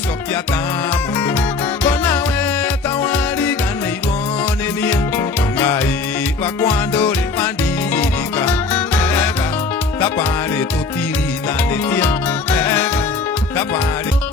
cokia tamundu kona weta warigana igonenie ngai wakwandore pandirika ega tapare tutirida netia ega tapare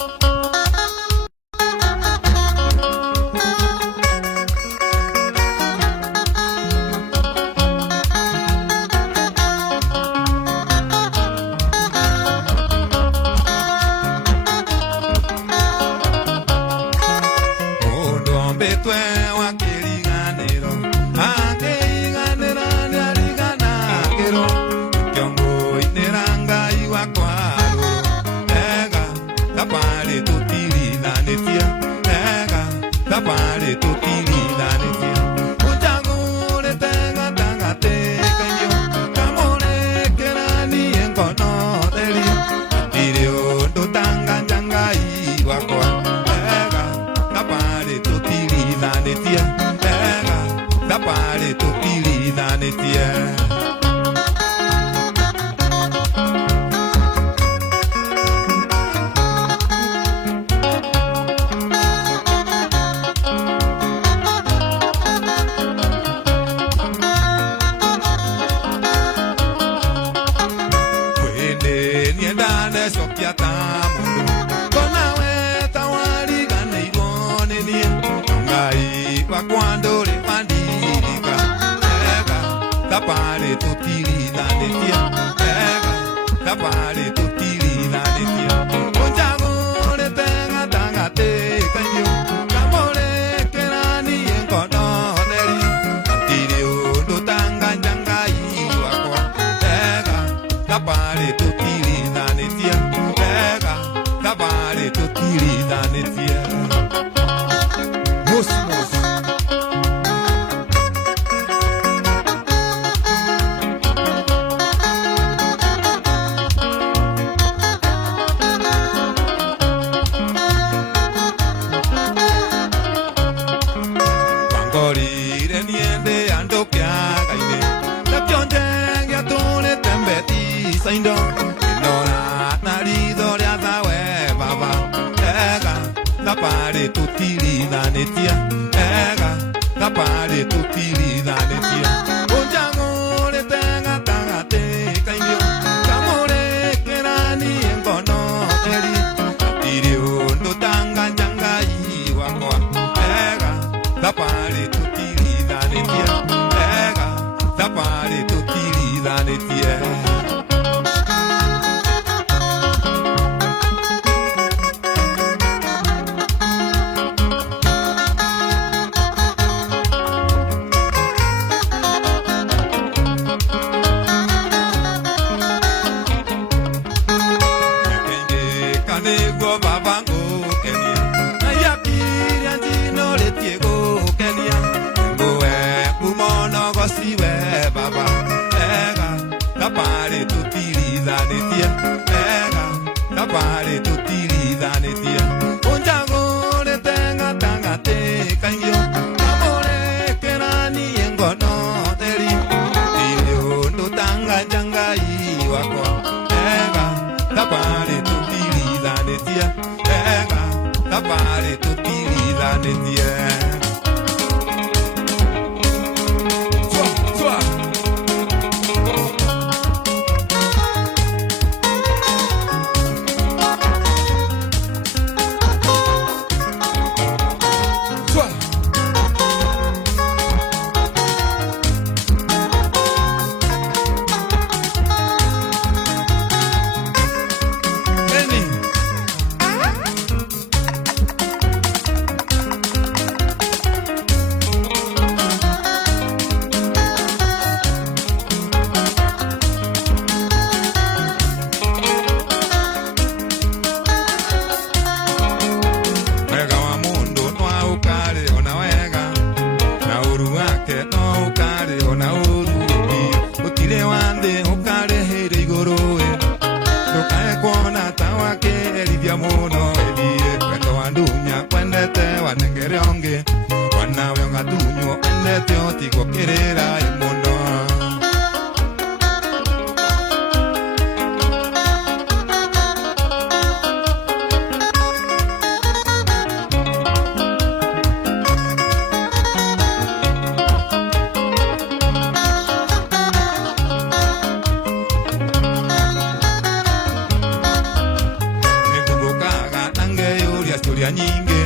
nyingi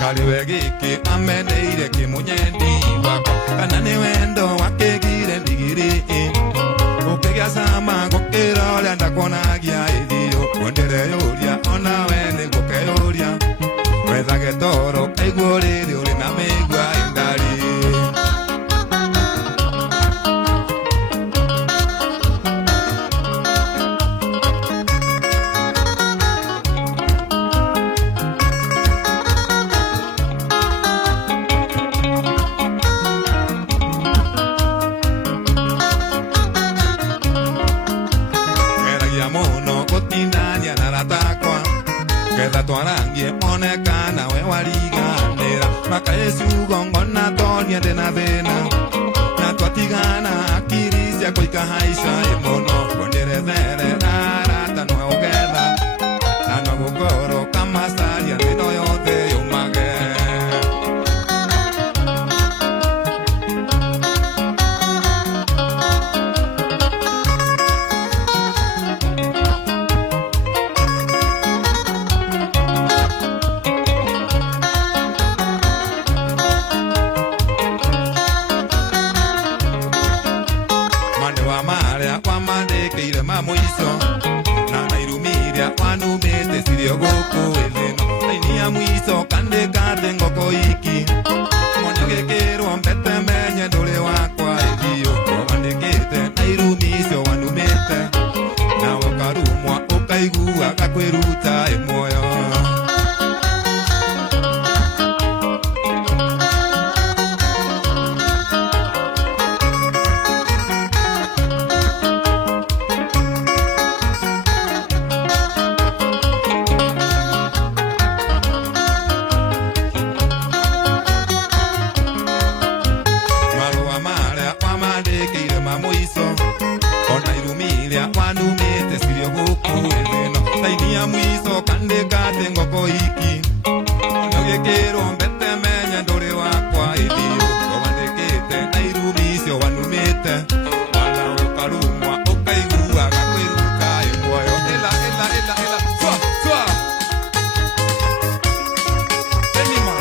kariwe giki ameneire kimunyendi wako kana ni wendo wakegire ndigiri ukigia sama gukira uria ndakuonagia ithio wendere yuria ona wene ngukeyuria wethage toro kaigua riri uri na migua indari twarangie onekana we wariganira makaesu gongona tonia ndena thina na twatigana akiri cia kuika haica imono konderethere arata no ugetha na no gukoro kama saria ndino yothe yumage mwiso na nairumiria wanumete sirio guku etheno ainia mwiso kande kande ngoko iki monegekero mbete menye nduri wakwa ithio wandikite nairumisio wanumete na ukarumwa ukaigua gakwiruta imoyo mwiso kande kate ngoko iki nogekero mbete menye nduri wakwa ithio wandikite nairumisio wanumite wana ukarumwa ukaigua gakwiruka imoyo ela swa enima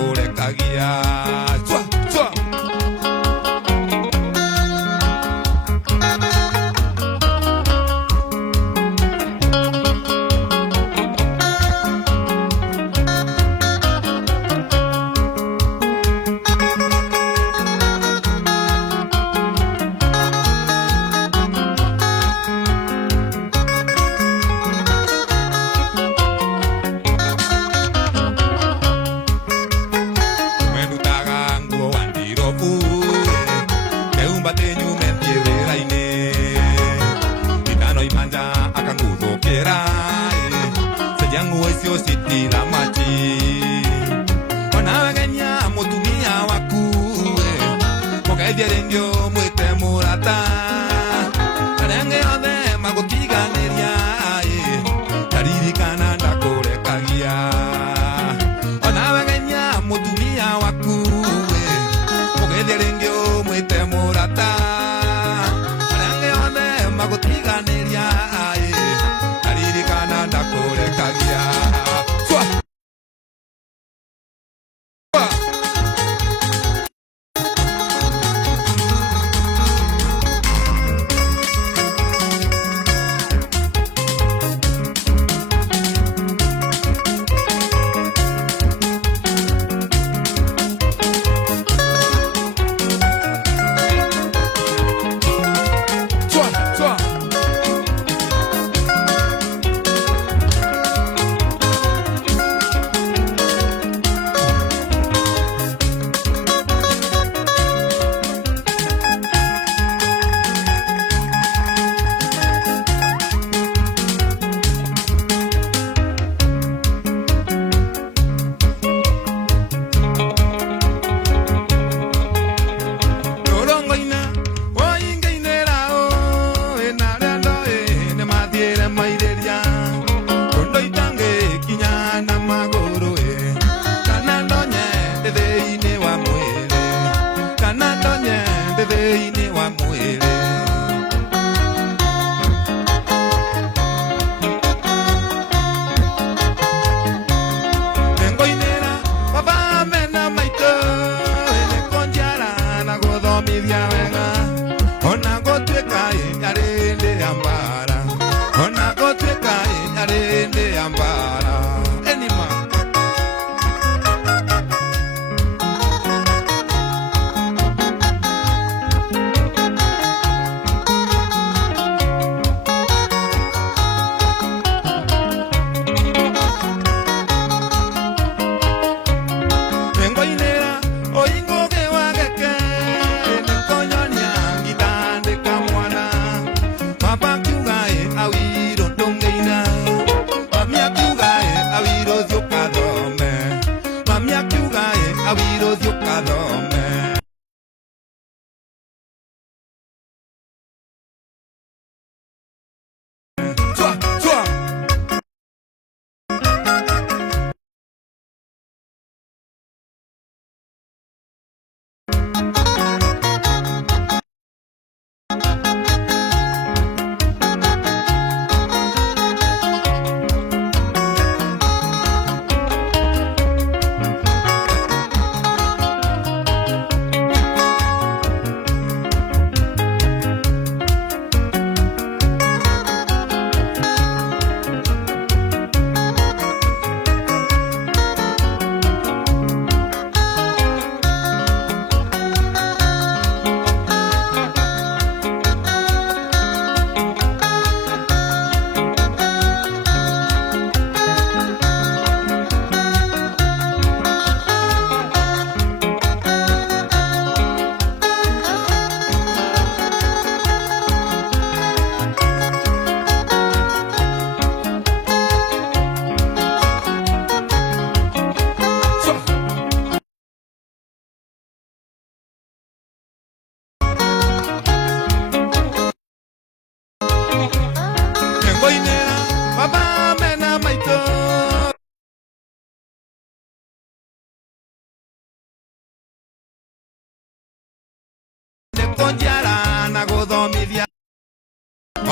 ndakurekagia chwa chwa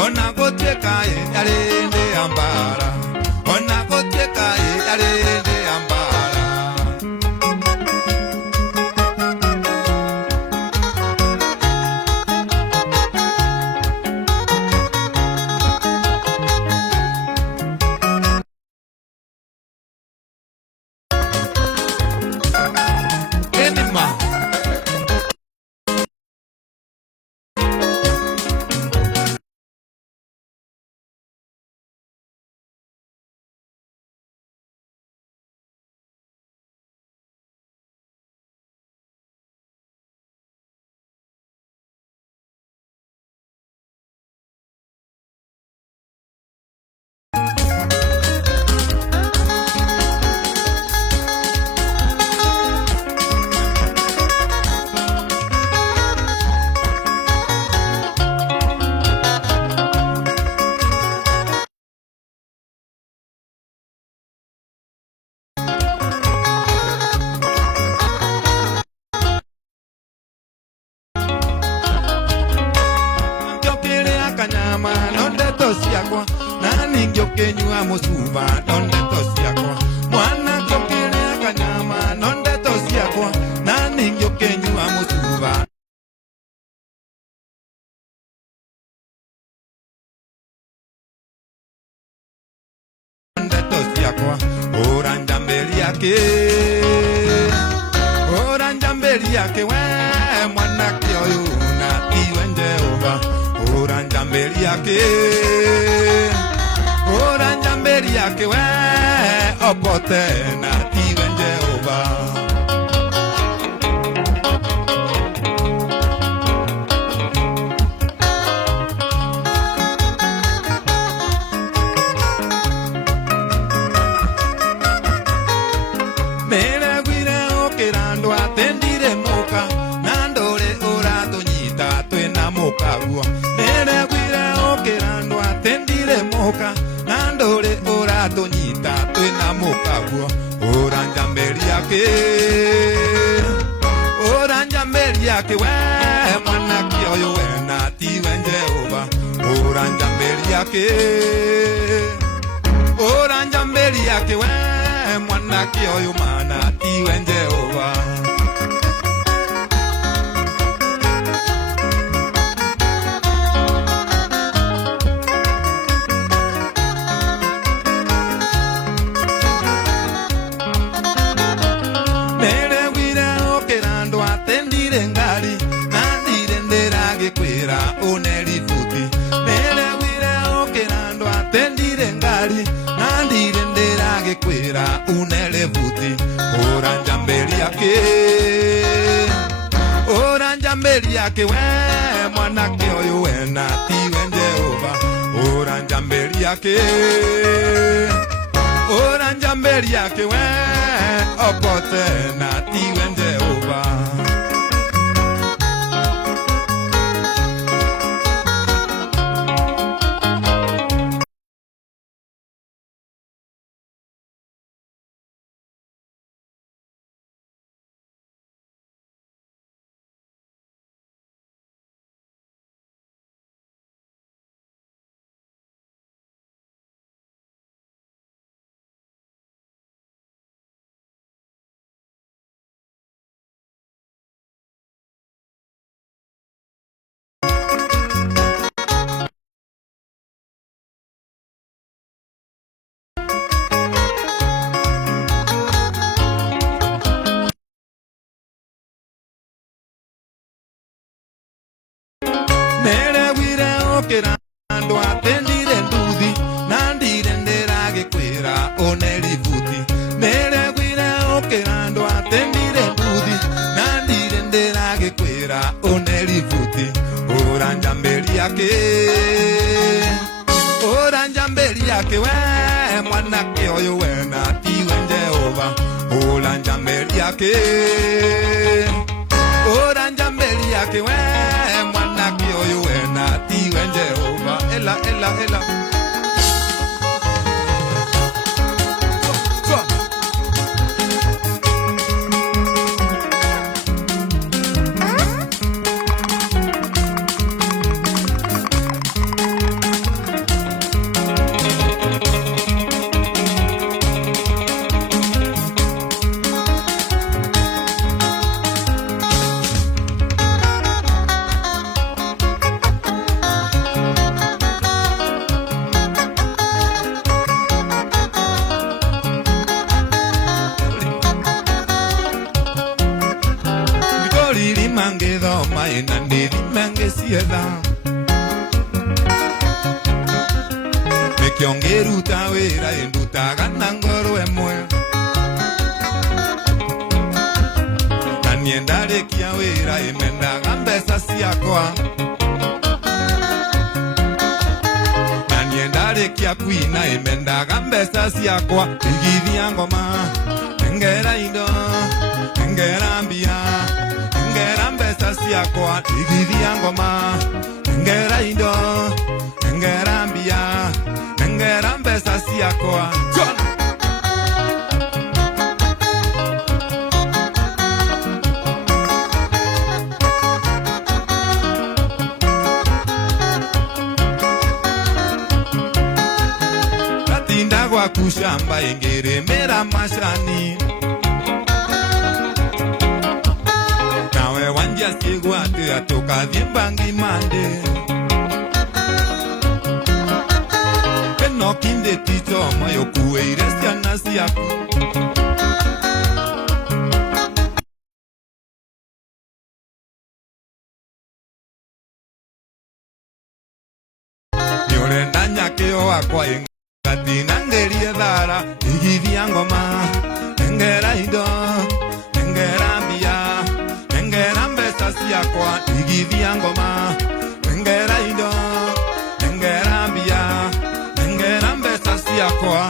ona goteka yarende ambara ona goteka yarende ambara siakwa nani ngiokenyua musuba nondeto siakwa mwana ngiokelea kanyama nondeto siakwa nani ngiokenyua musuba nondeto siakwa oranja mbeli yake we mwana kioyo na tiwe Jehova oranja mbeli yake we opote na tiwe Jehova atendire muka nandore oratonyita twina mukaguo nere gwire okirando atendire muka nandore oratonyita twina mukaguo oranja mberi yake we mwana kioyo we na tiwe Jehova oranja mberi yake we mwana kioyo mana tiwe Jehova unelevuti oranja mbeli yake we mwanake oyo we na tiwe Jehova oranja mbeli yake we opote na tiwe Jehova Ando atendire nduthi nandire nderage kwira onelivuti nere gwire okirando atendire nduthi nandire nderage kwira onelivuti oranja mbeli yake we mwanake oyo we na tiwe Jehova oranja mbeli yake we mwanake oyo we na tiwe Jehova ela na neri mangesiela mekiongeruta wera endutaga nangoro emwe naniendarekia wera emendaga mbesa siakwa naniendarekia kwina emendaga mbesa siakwa igithia ngoma engera indo engera mbia engera mbesa siakwa igithia ngoma engera indo engera mbia engera mbesa siakwa gwaku shamba ingĩrĩmĩra macani. Nawe wanjia ciĩgwatĩra tũkathiĩ Bangi Monday. Ĩno kindĩti tomo ũkuĩire ciana ciaku. Nĩũrenda nyakĩo wakwa gatinangĩrie thara. Igithia ngoma, nengera indo, nengera mbia, nengera mbeca ciakwa. Igithia ngoma, nengera indo, nengera mbia, nengera mbeca ciakwa.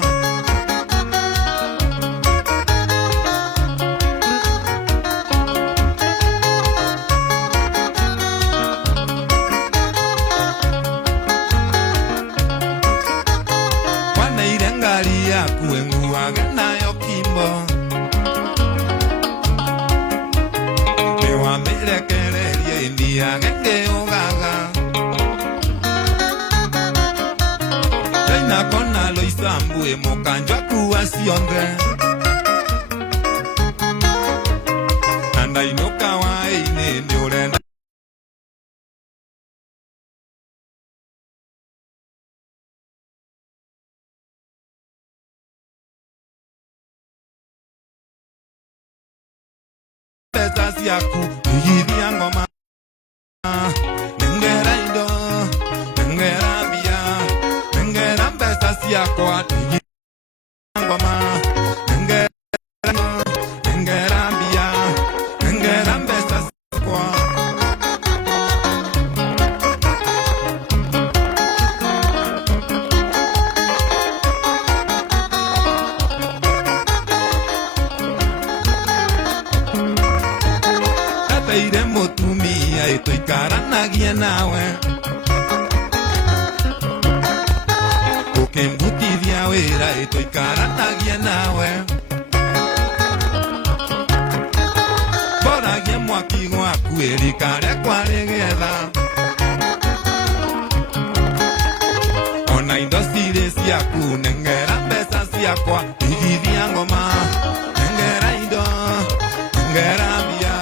Waneire ngari yaku enguage nayo kimbo. Nĩwamĩrekererie ĩthiage ngĩũgaga. Jaina kona Loisambu mũkanjwa kuwa cionthe. Na ndainũka waĩ-inĩ nĩũrenda mbeca ciaku. Igithia ngoma, nengera indo, nengera mbia, nengera mbeca ciakwa. Igithia ngoma, nengera indo, nengera mbia, nengera mbeca ciakwa. Ndateire mũtumia tũikaranagie nawe. Ũkĩmbutithia wĩra tũikaranagie nawe. Mboragie mwaki gwaku rĩkarĩa rĩgetha. Ona indo cirĩ ciaku nengera mbeca ciakwa. Igithia ngoma, nengera indo, nengera mbia,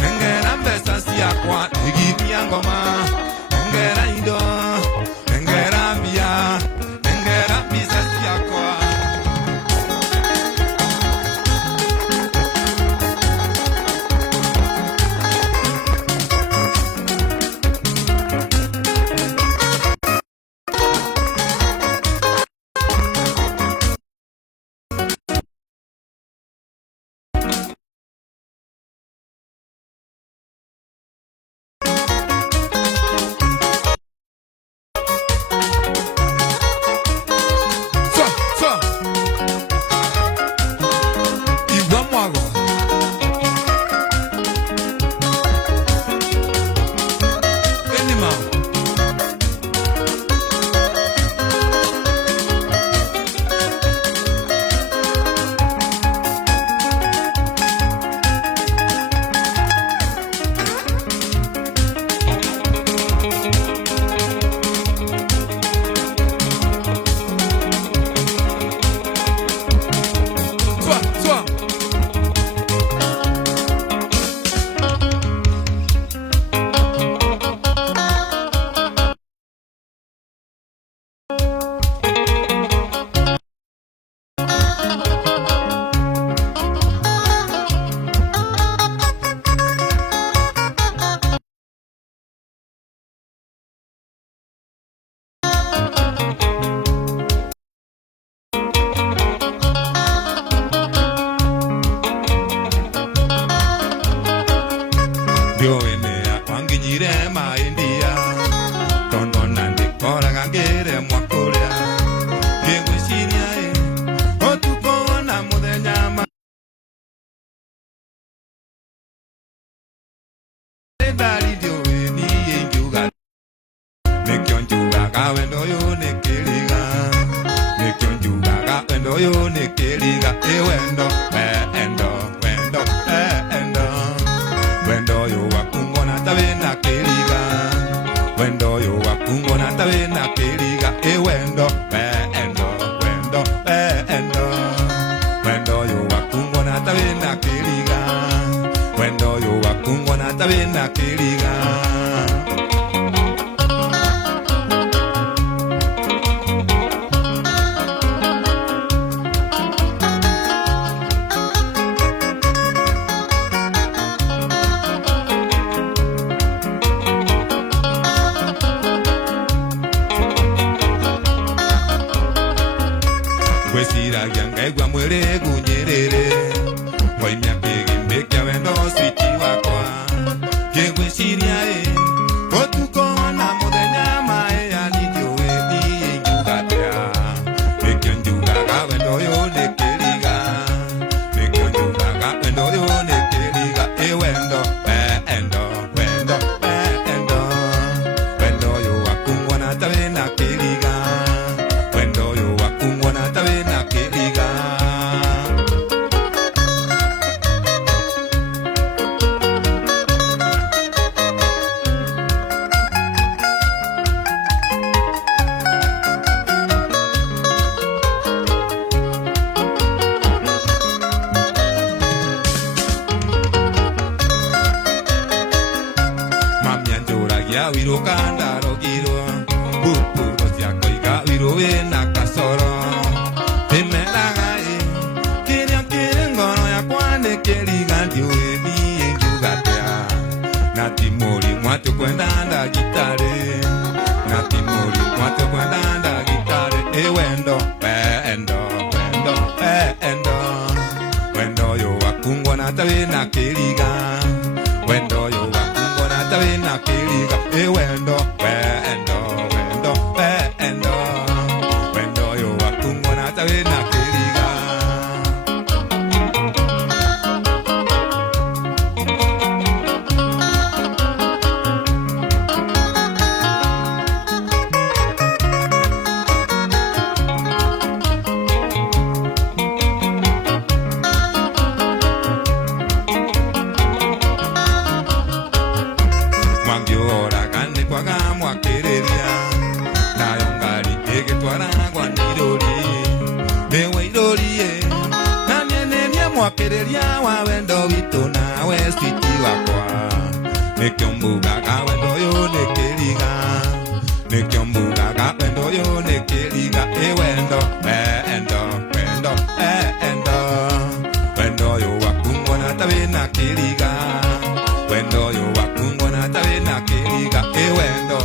nengera mbeca ciakwa. Igithia ngoma, nengera indo, nengera mbia, nengera mbeca ciakwa. Igua mwago. Animal. Ndioenea wanginyire maindia. Tondo nandĩkoraga ngĩremwa kũrĩa. Ngĩgwĩciria ũtukũ na mũthenya ndari ndĩũĩ niĩ ngiuga. Nĩkĩo njugaga wendo ũyũ nĩ kĩriga. Nĩkĩo njugaga wendo ũyũ nĩ kĩriga. Wendo, wendo, wendo, wendo. Wendo ũyũ waku ngona ta wĩna kĩriga. Wendo ũyũ waku ngona ta wĩna kĩriga. Wendo, wendo, wendo, Yangai gwa mwere gunyerere Waimya kegimbe kia wendo switi wakwa Kegwe shiria Otuko na muthenya mae ya nidiowe ni njugatea Nekyo njugaga wendo yo nekeriga Nekyo njugaga wendo yo nekeriga wendo endo wendo endo Wendo yo wakungwa na tawe na keriga Wendo yo wakungwa na tawe na keriga Wiro kanda rogiro Bupuro siako iga wiro wena kasoro Temelaga Kiria ngono ya kwane keriga ndiwe ni enjugatea Natimori mwatu kwendanda gitare Natimori mwatu kwendanda gitare wendo endo Wendo yo wakungwa na tawe na keriga Wendo yo wakungwa na tawe na keriga wendo Wendo yo wakungwa na tawe na keriga Mwangiora gane kwa gamwa kereria Na yongari ege tuara kwa nidori Mewe idori Na mienenia mwa kereria wa wendo wito na we switi wakwa Nekiombuga ka wendo yo nekeriga Nekiombuga ka wendo yo nekeriga wendo Wendo yo wakungwa na tawe na keriga Wendo yo wakungwa na tawe na keriga wendo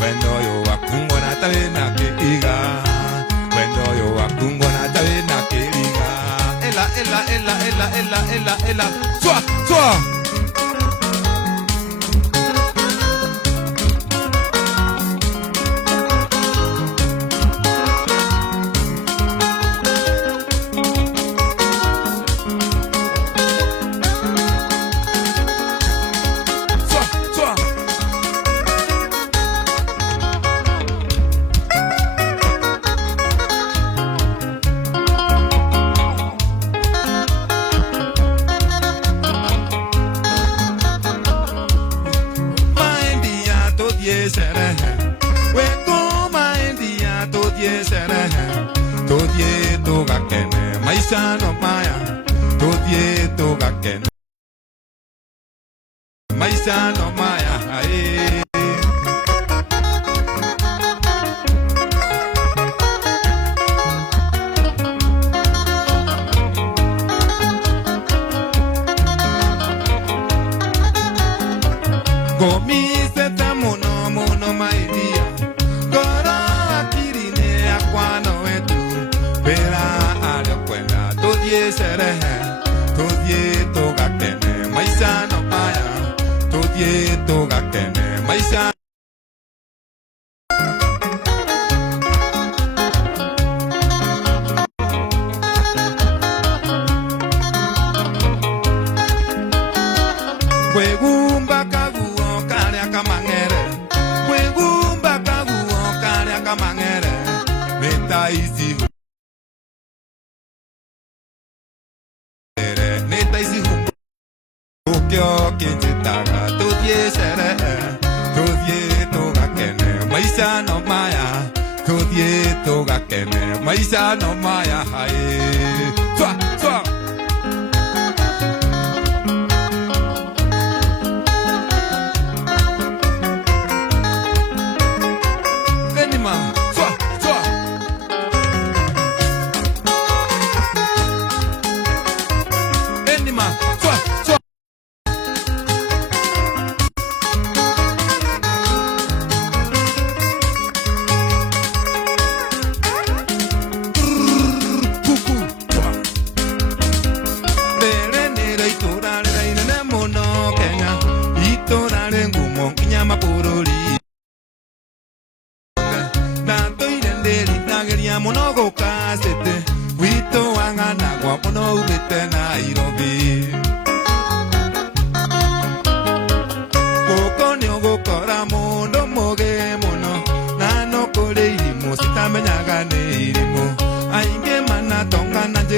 Wendo yo wakungwa na tawe na keriga Wendo yo wakungwa na tawe na keriga Ela Swa Todie toga kene maisha no maya Todie toga kene maisha no maya Gomise ta mono maidia Gora akirine akwano wetu Pera alokwenda todie serehe Todie toga kene maisha no maya Todie toga kene maisha Kwegumba kaguo kare akamangere Kwegumba kaguo kare akamangere Neta isi Neta isi Ukyo kinjitaga Todie sere Todie toga kene Maisha no maya Todie toga kene Maisha no maya Twa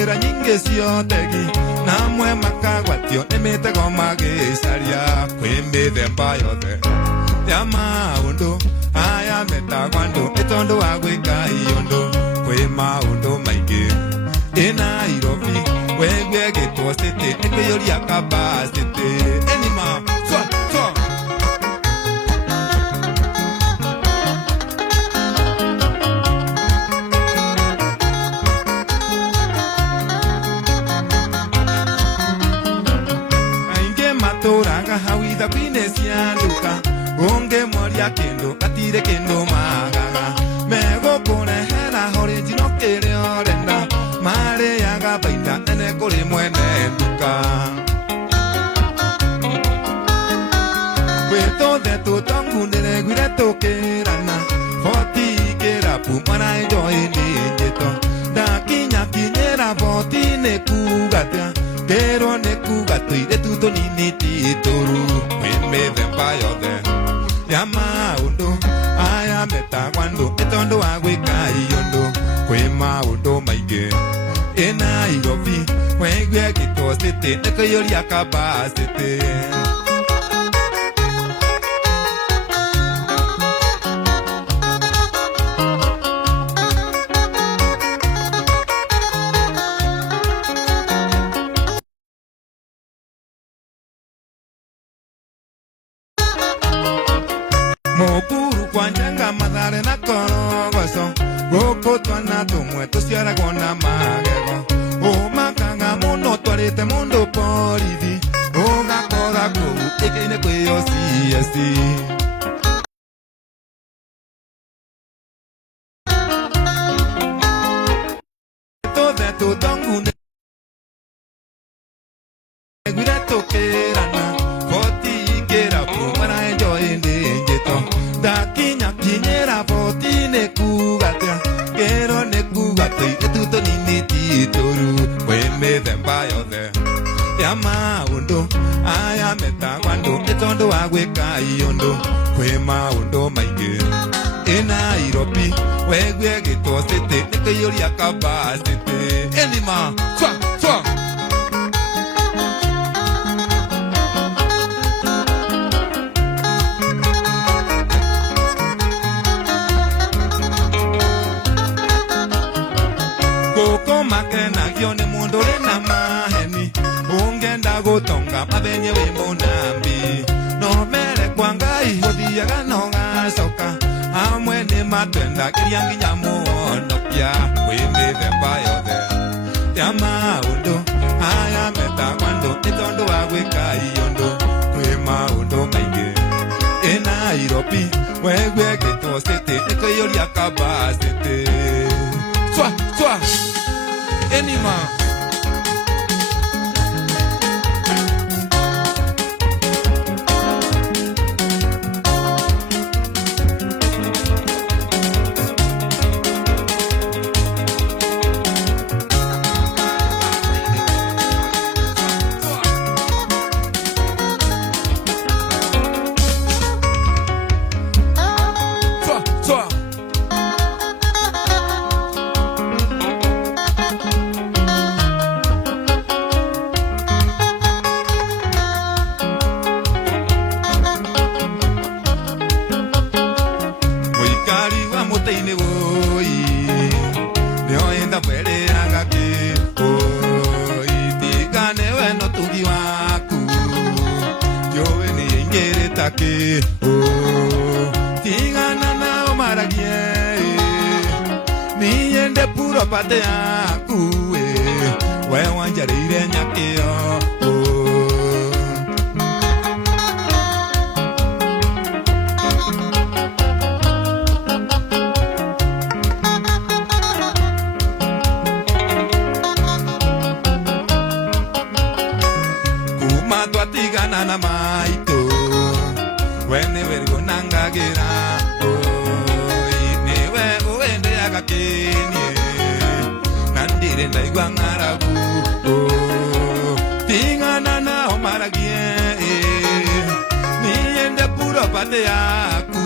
njĩra nyingĩ ciotegi namwe makagwatio nĩ mĩtego magĩcaria kwĩ mĩthemba yothe ya maũndũ aya metagwo andũ nĩ tondũ wa gwĩka iyũndũ kwĩ maũndũ maingĩ ĩ Nairobi wegue gĩtwo city nĩ kũiyũria capacity enima twa twa tũraga hau ithabu-inĩ cia nduka ũngĩmoria kĩndũ gatirĩ kĩndũ magaga megũkũrehera original kĩrĩa ũrenda marĩaga baita nene kũrĩ mwene nduka gwĩtũthe tũtongunĩre gwire tũkĩrana boti kĩrabu maraenjoy nĩ njĩto ndakinya kinyĩra boti nĩ kugatia Kero ne kuga tuire tuto nini tituru mĩthemba yothe ya maũndũ aya metagwo andũ nĩ tondũ wa gwĩka iyũndũ kwĩ maũndũ maingĩ ĩ Nairobi wegue gĩtwo city nĩ kũiyũria capacity Mokuru kwa Njenga Mathare na Korogoco gũkũ twana tũmwe tũciaragwo na magego ũmakaga mũno twarĩte mũndũ borithi ũgakora kũu ĩkĩ-inĩ kwĩyo CS tũthe tũtongunĩ gwire tũkĩrana boti kĩrabu maraenjoy nĩ njĩto ndakinya kinyĩra boti nĩ kugatia kero nĩ kugatũire tuto nini titũru kwĩ mĩthemba yothe ya maũndũ aya metagwo andũ nĩ tondũ wa gwĩka iyũndũ kwĩ maũndũ maingĩ ĩ Nairobi wegue gĩtwo city nĩ kũiyũria capacity enima twa twa makenagio nĩ mũndũ ũrĩ na maheni ũngĩenda gũtonga mabenye wĩ mũnambi no mere kwa Ngai ũthiaga no gacoka amwe nĩ matwendagĩria nginya mũhonokia kwĩ mĩthemba yothe ya maũndũ aya metagwo andũ nĩ tondũ wa gwĩka iyũndũ kwĩ maũndũ maingĩ ĩ Nairobi wegue gĩtwo city nĩ kũiyũria capacity twa twa enima tingana nao maragie niende puro pate yaku we wanjarĩire nyakĩo kuma twatigana na maitũ wene vergo nangagira niwe uendeaga kinie nandire ndaigua ng'aragu tingana nao maragie niende puro pate yaku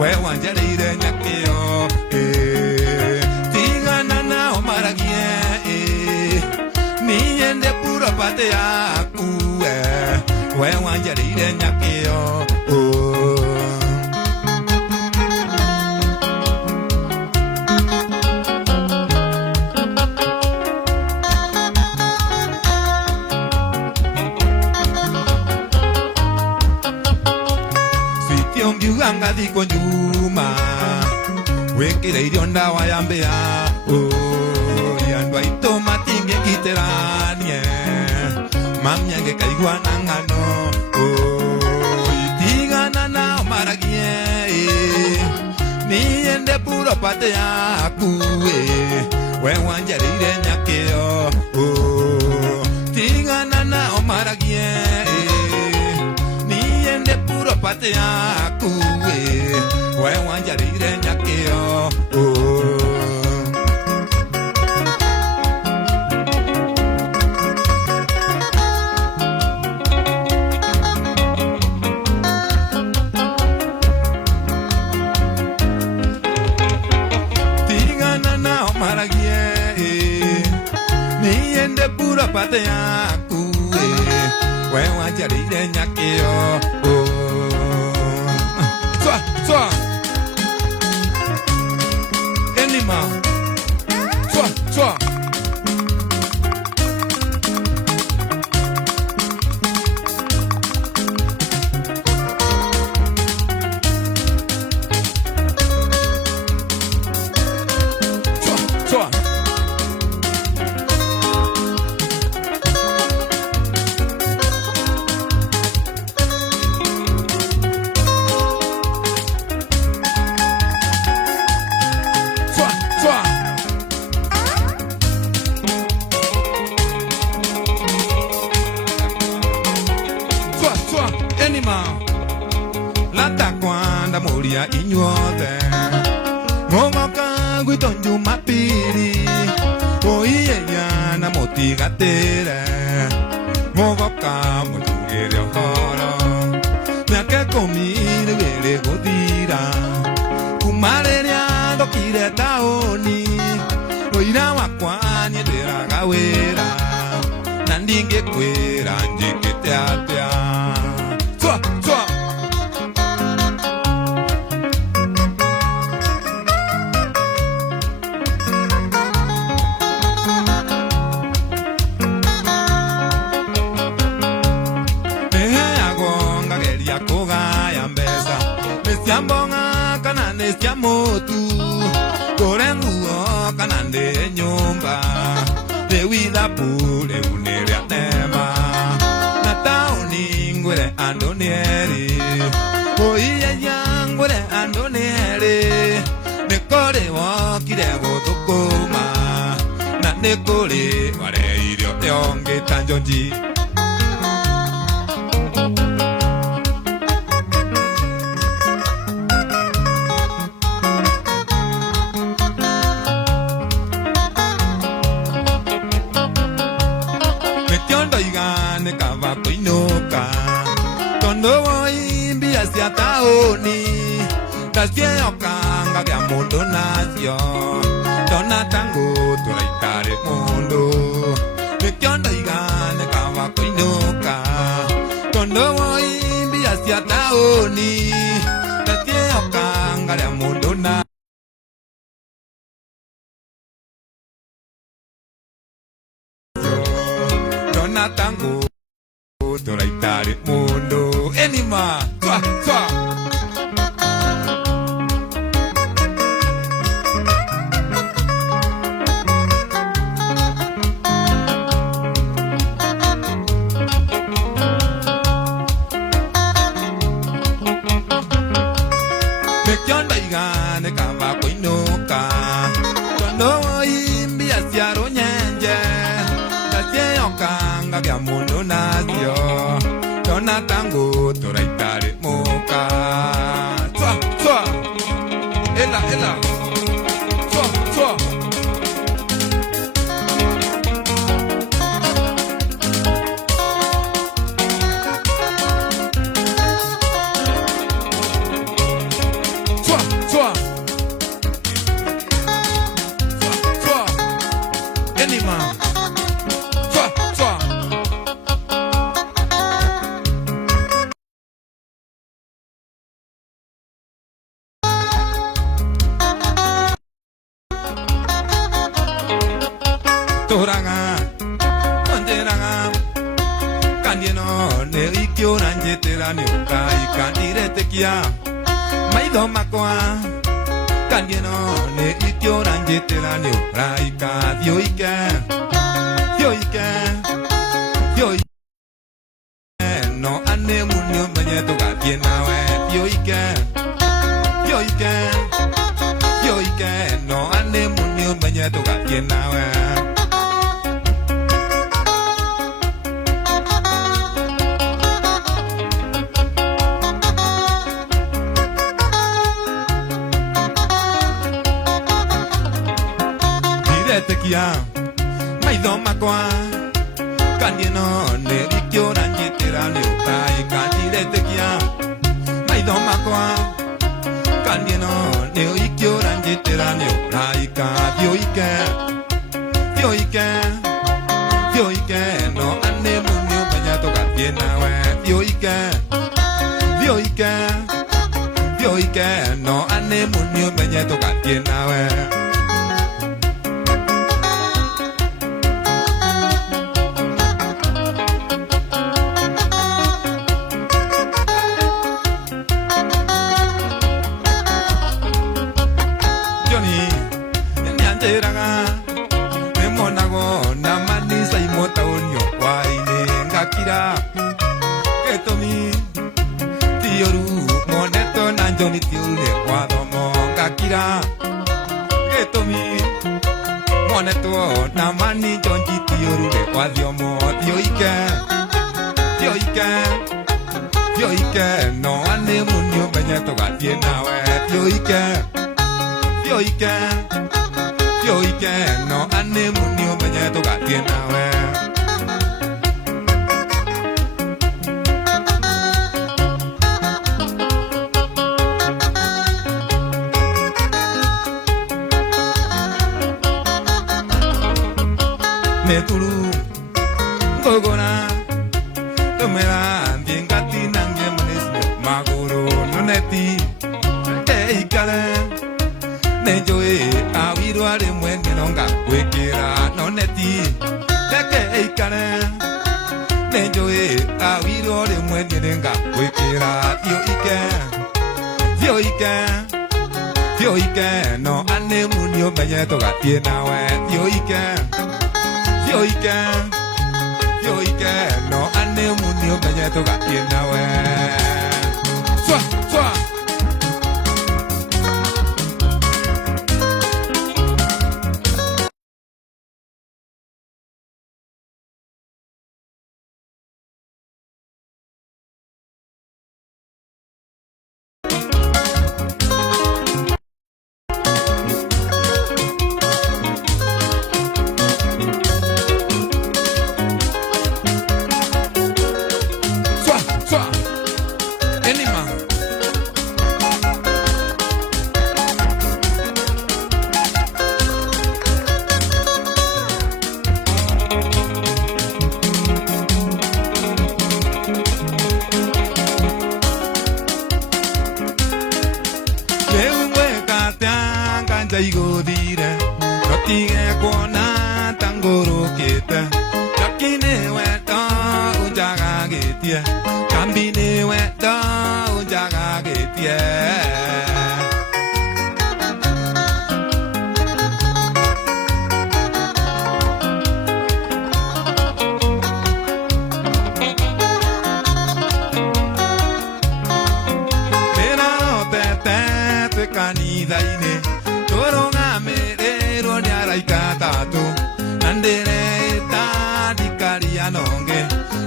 we wanjarĩire nyakĩo pate yaku we wanjarire nyakio Anga di konjuma wekire irio ndawa ya mbea yandwa ito matinge kiteranie mamnyange kaigwa na ngano itigana na omaragie niende puro pate yaku we wanjarire nyakeo tigana na omaragie niende puro pate yaku we wanjarire nyakeo tigana na omaragie niende puro pate yaku we wanjarire nyakeo Toi, Enima, toi. Toi, Enima, lata kwanda moria inyuothe mogoka gwitonju mapiri oiyeya na motigatire mogoka mutugire ohoro miaka 10 rĩrĩ gũthira kuma rĩrĩa ndokire taũni ũira wakwa niĩ ndĩraga wĩra na ndingĩkwĩra njĩkĩte atĩa Siambonga kanande siamotu Korenguo kanande nyumba Lewida pule unerea nema Natauni ngwere andonieri Oiya yangwere andonieri Nekore wakire gotukuma Na nekore ware irio teonge tanjonji Sia taoni Tasio kanga ya mundo nacio Dona tango tulaitare mundo Mekionda igane kawa kuinuka Tondo waimbi sia taoni Tasio kanga ya mundo nacio Dona tango tulaitare mundo Enima Mekionda igane kava kuinuka Tondo imbi asiaro nyenje Tasie okanga vya mundo nazio Dona tango turaitare moka Twa Ela Twa Enima Twa Kandieno ne ikyo ranjetera ne ukai kandire tekia maido makwa Kandieno ne ikyo ranjetera ne ukai ka dioike no ane munyo manyeto ga pienawe dioike no ane munyo manyeto ga pienawe Tekia maido makwa Kandieno ne ikyo ranjetera ne ukai kandire tekia maido makwa Kandieno ne ikyo ranjetera ne ukai ka dioike no ane munyo banyato ga pienawe dioike no ane munyo banyato ga pienawe Etomi Tioru Moneto Nanjoni Tiule Wadomo Gakira Etomi Moneto Namani Jonji Tioru Wadiomo Dioike No ane munyo banyato gatienawe Dioike No ane munyo banyato gatienawe Netulu Gogona Tomera Diengati Nange Manes Maguro Noneti Eikale Nejoe Awiro Ale Mwene Nonga Wekera Noneti Eikale Nejoe Awiro Ale Mwene Nonga Wekera Dioike No ane munyo banyato gatienawe Dioike no ane munyo banyato gatienawe Swa Daigo dire Rotige kona tangoro kita Yakine weta ujaga getia Kambine weta ujaga getia Kanidaine Toronga merero nyara ikatatu Nandere eta dikaria nonge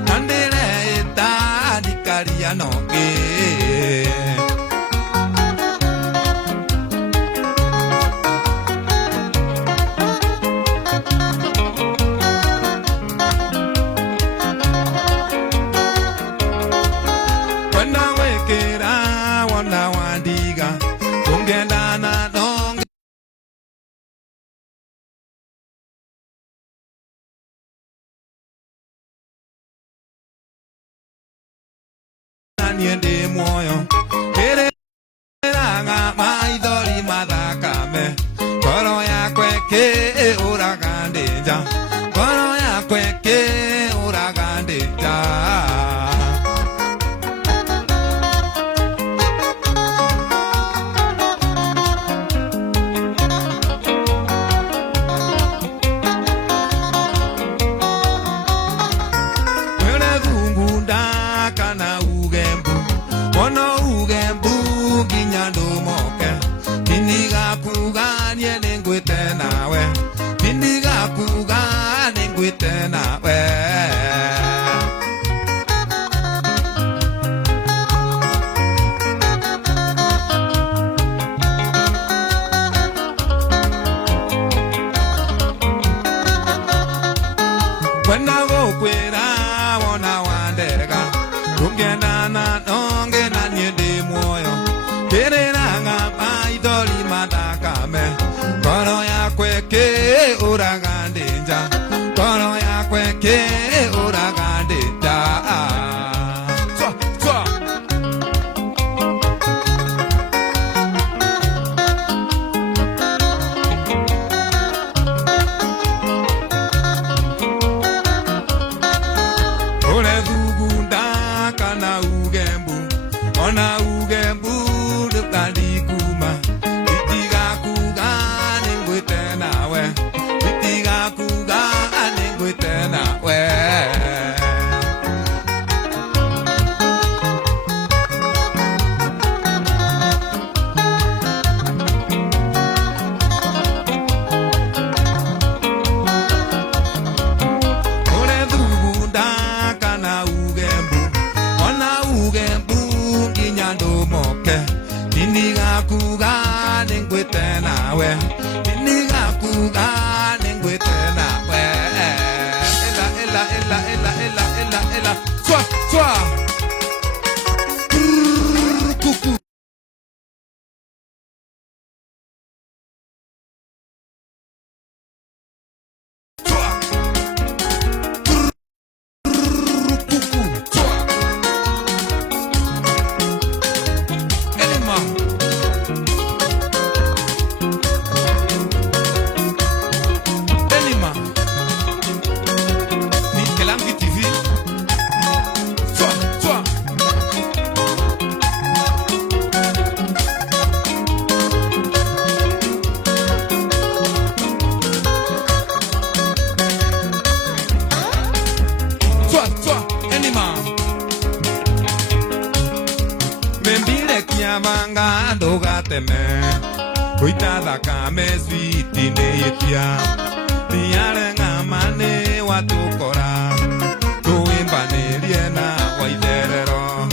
Nandere eta dikaria nonge Wana wekera wana wandiga Ungedana nonge Niende moyo Ere Ranga maidori madakame Koro ya kweke uragandeja Koro ya kweke uragandeja kiavanga ndugateme Kuita thakame switi niitia Niare ng'amane watukora Tuimbanirie na waitherero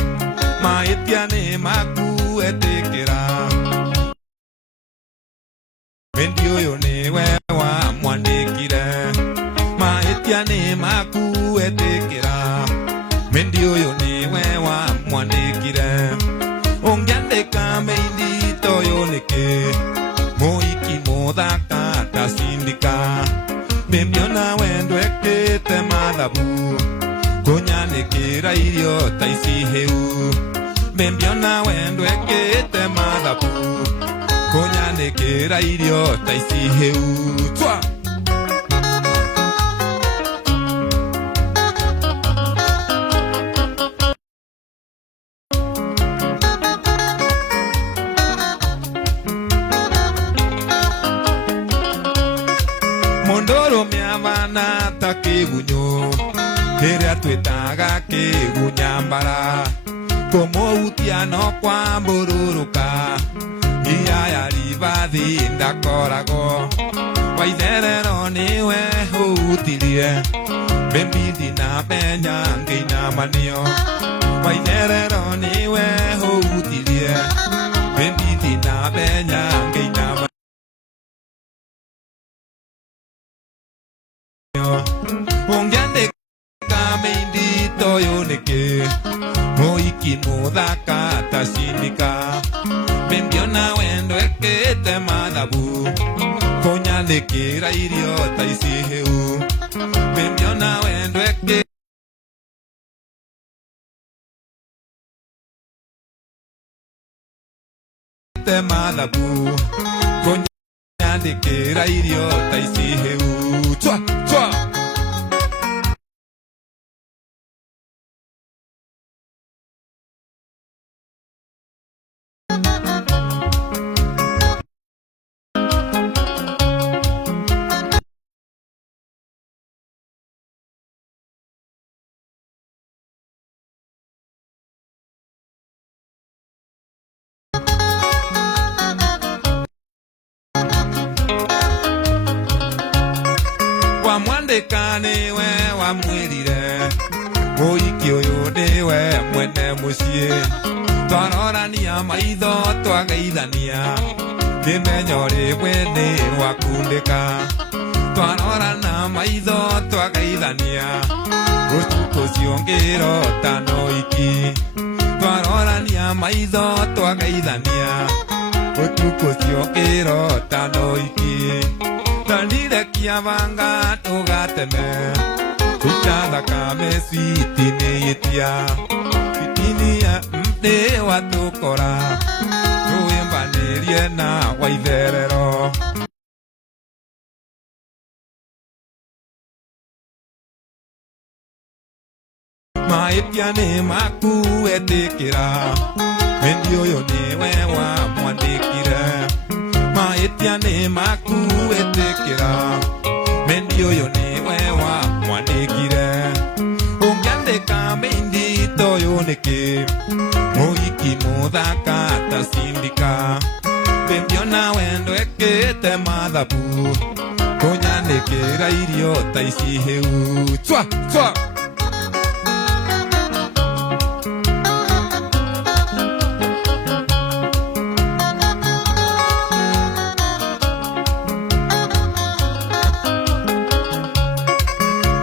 Maitia ni maku etikira Mendi uyu niwe wa mwandikire Maitia ni maku etikira Mendi uyu niwe wa mwandikire Ungiandika meindi toyo niki Muiki muthaka tasindika Mimiona wendo ekite mathabu Kunyanikira irio taisi heu Mimiona wendo ekite mathabu Kunyanikira irio taisi heu Twa! Mondoro miavana ta kiguño Kiria twitaga kigunyambara Como utiano kwa mbururuka Iaya rivathi ndakorago Waitherero niwe hutirie Bembindi na benya ngeina manio Waitherero niwe hutirie Bembindi na benya ngeina manio Ungiandika meindi toyo niki Muiki muthaka tasindika Mimbiona wendo ekite mathabu Kunyanikira irio taisi heu Mimbiona wendo ekite mathabu Kunyanikira irio taisi heu Twa! Twa! Wamwandika niwe wamwirire Muiki uyu niwe mwene mucii Twarorania maitho twagaithania Kimenyo rimwe ni rwakundika Twarorana maitho twagaithania Utuko ciongirota noiki Twarorania maitho twagaithania Utuko ciongirota noiki Tanire kiavanga tugateme Kuita thakame switi niitia Switinia mde watukora Tuimbanirie na waitherero Maitia ni maku etikira Mendi uyu niwe wa mwandikire Maitia ni maku etikira Mendi uyu niwe wa mwandikire Ungiandika meindi toyo niki Muiki muthaka tasindika Mimbiona wendo ekite mathabu Kunyanikira irio taisi heu Twa! Twa!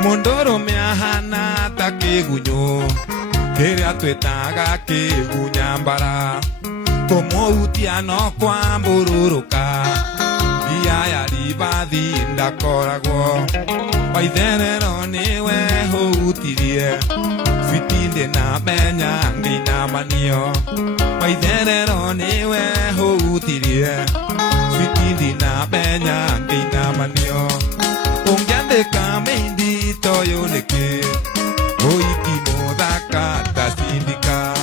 Mondoro miahana ta kiguño Kiria twitaga kigunyambara Como utiano kwa mbururuka Iaya rivathi ndakoragwo Waitherero niwe hutirie Switinde na benya ngeina manio Waitherero niwe hutirie Switinde na benya ngeina manio Ungiandika meindi toyo niki Muiki muthaka tasindika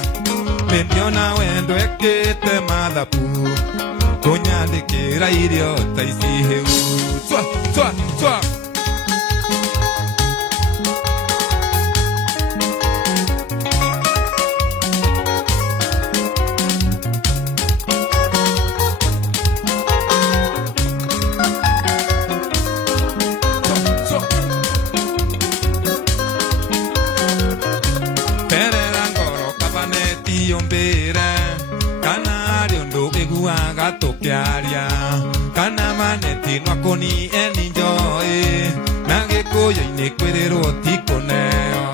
Mimbiona wendo ekite mathabu Kunyanikira irio taisi heu Twa! Twa! Twa! makiaria kana maneti nwakoni enjoy na gikuyu-ini kwirirwo tikuneo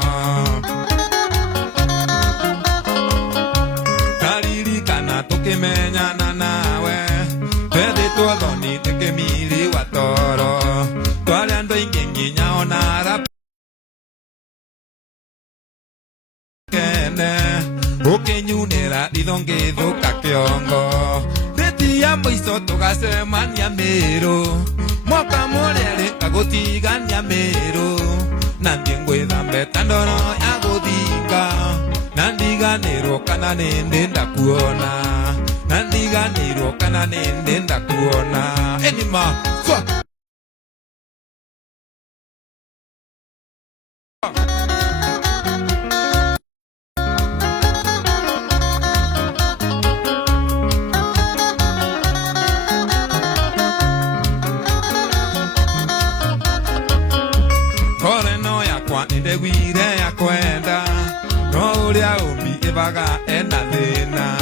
taririkana tukimenyana nawe twethitwo thoni tikimiri wa toro twari andu aingi nginya ona rap kene ukinyunira ithongi thuka kiongo thiti ya muico tugacemania miru mwaka mureri kagutigania miru na thie ngwithambe ta ndoro ya guthinga na ndiganirwo kana nindi ndakuona na ndiganirwo kana nindi ndakuona enima wire ya kwenda no uria umbi ibaga ena thina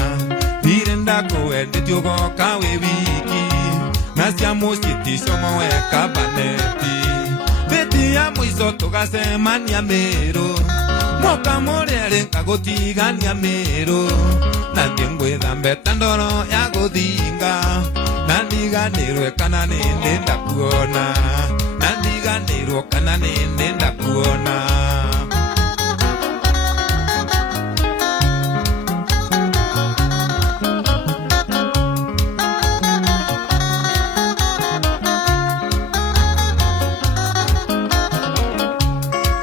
ire ndakwendete ugoka wi wiki na cia mucii ticomo weka baneti thiti ya muico tugacemania miru mwaka murieri ngagutigania miru na thie ngwithambe ta ndoro ya guthinga na ndiganirwe kana nindi ndakuona na ndiganirwo kana nindi ndakuona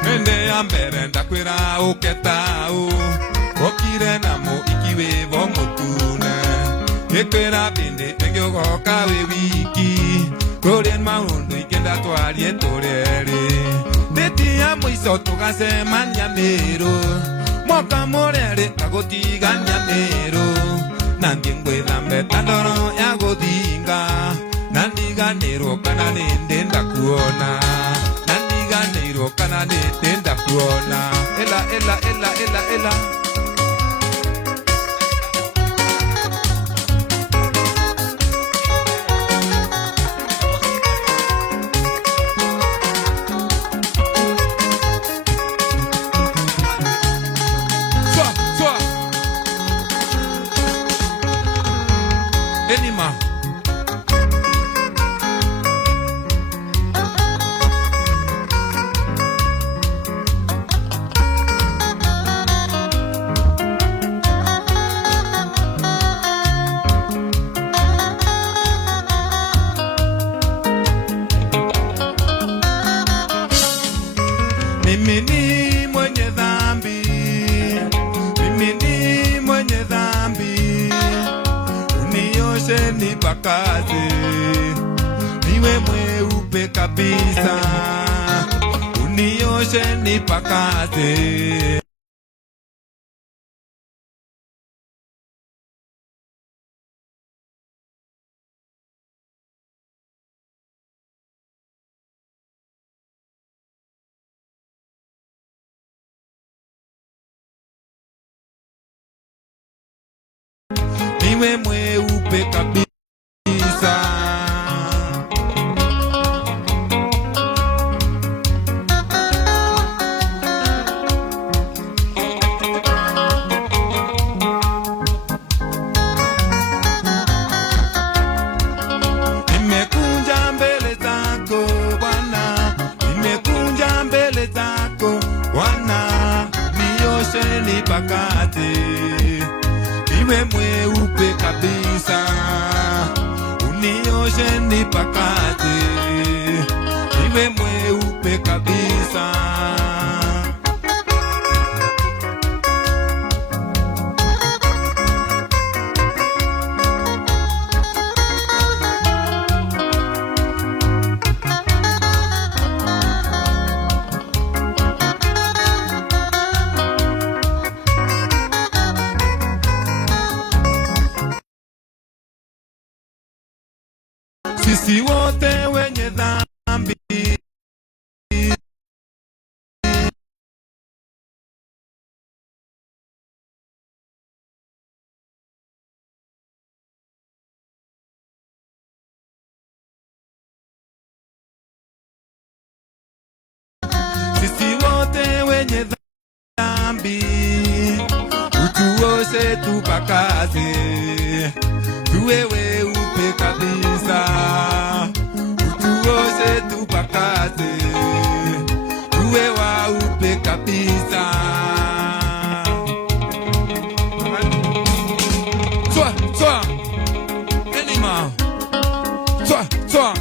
mende ya mbere ndakwira uketau okire na muiki wivo mutune gikwira bindi engiugoka wi wiki kurien maundu ingenda twarie tureri thiti ya muico tugacemania miru mwaka mureri ngagutigania miru na thie ngwithambe ta ndoro ya guthinga na ndiganirwo kana nindi ndakuona na ndiganirwo kana nindi ndakuona ela enima mimi ni mwenye dhambi, mimi ni mwenye dhambi, unioshe nipakaze, niwe mweupe kabisa, unioshe nipakaze. Niwe mweupe kabisa. Nimekunja mbele zako Bwana, nimekunja mbele zako Bwana, nioshe nipakate. Niwe mweupe kabisa, unioshe nipakate. Niwe mweupe kabisa. Sisi wote wenye dhambi kambi utuoshe tupakaze tuwewe upe kabisa utuoshe tupakaze tuwewa upe kabisa Toi Elima Toi Tua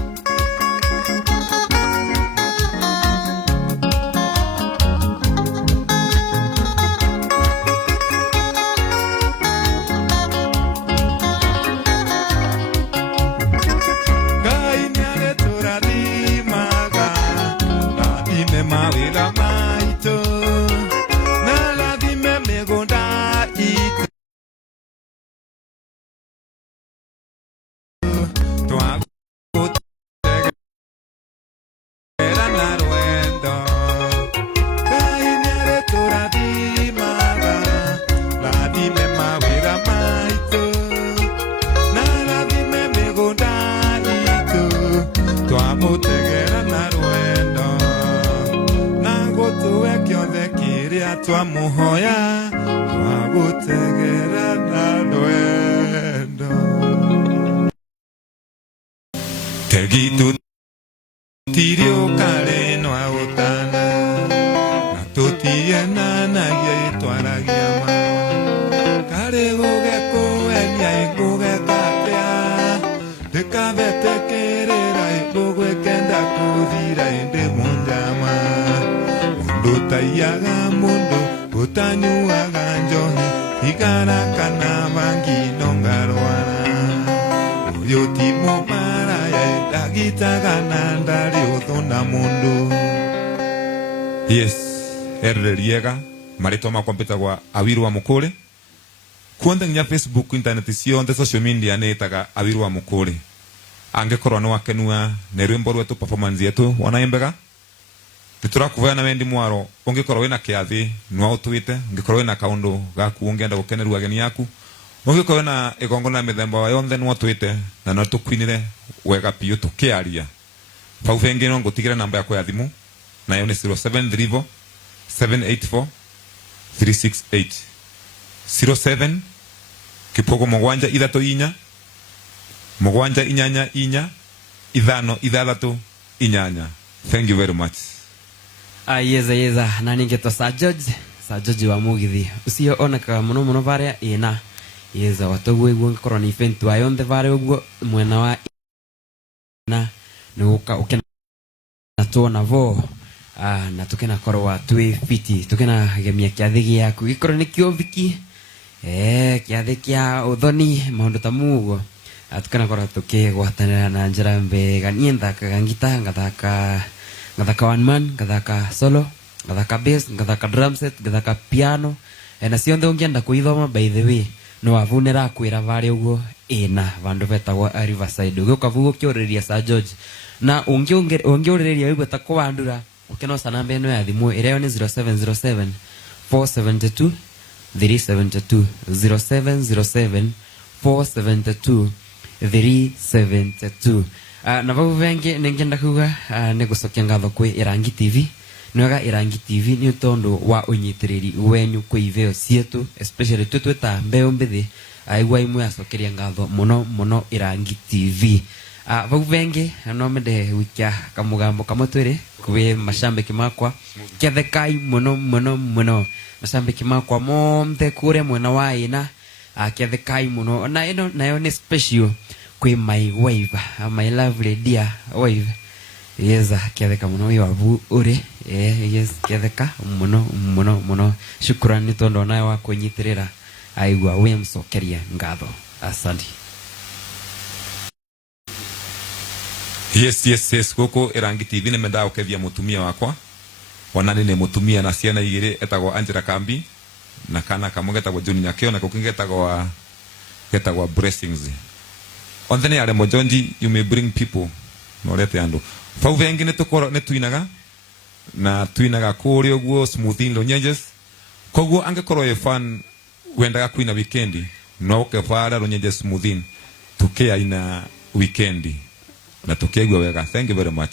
muhoya tua gutegera na lwendo Tegitu tirio kare no autana na totiena na ye twaragia ma kare gogeko enya igoge katea de kabete kerera igogwe kenda kuthira inde monjama mundo taiyaga mundo utanyuaga njohi igara kana bangi nongarwana uyo timo maraya dagitaga nandari uthona mundo yes erreriega marito makwambita kwa Awiru wa Mukure kuonda nya Facebook internet cionthe social media netaga Awiru wa Mukure angekorwa no akenua ne rwimbo rwetu performance yetu wanaembega Titurakuvana na wendi mwaro ungikorwo wina kiathi no utwite ungikorwo wina kaundu gaku ungienda gukeneru ageni yaku ungikorwo wina igongona mithemba wa yonthe no utwite na no tukwinire wega piu tukiaria pau vengi no ngutigira namba yako ya thimu nayo ni 0734 784 368 07 kipogo mugwanja ithatu inya mugwanja inyanya inya ithano ithathatu inyanya. Thank you very much. Yeza na ningeto Sir George wa Mugithi ucio oneka muno bare ina yeza watogwe ngorwa ni event wa yonthe bare uguo mwena wa na nuka ukena tuona vo na tukena korwa twi fiti tukena gemia kiathi giaku gikorwo ni kioviki kiathi kia uthoni maundu ta mugo tukena korwa tukigwatanira na njira mbega nienda kagangita ngathaka one man, ngathaka solo, ngathaka bass, ngathaka drum set, ngathaka piano. Na cionthe ungienda kuithoma by the way no avunera kwira vare uguo ina vandu vetagwa Riverside ugoka vugo kioriria Sir George na ungioriria wigwe ta kwandura ukenosa namba eno ya thimu ireo ni 0707 472 372 0707 472 372. Na vau vengi ningenda kuga ni gucokia ngatho kwi Irangi TV nwega Irangi TV ni utondu wa unyitiriri wenyu kwi iveo cietu especially twita mbeo mbithi aigwa imwe acokeria ngatho muno Irangi TV. Vau vengi no mende wikia kamugambo kamotwiri kwi mashambiki makwa kethekai muno mashambiki makwa momthe kure mwena wa ina kethekai muno na ino nayo ni special kwi my wife my lovely dear wife yeza ketheka muno yo abu uri yes ketheka muno shukrani tondo nayo wa kunyitirira aigwa we msokeria ngatho asante. Yes koko Irangi TV ne menda ukethia mutumia wakwa wanani ne mutumia na ciana igiri etagwo Angela Kambi na kana kamugetagwo John Nyakeo na kukingetagwo Blessings. On the name of Jonji, you may bring people. No lete ando. Fau vengi ne tuinaga na tuinaga kuri oguo smoothing lo nyenjes. Koguo angekoro ye fan wendaga kuina weekendi. No ke fara lo nyenjes smoothing. Tukea ina weekendi. Na tukegwa wega. Thank you very much.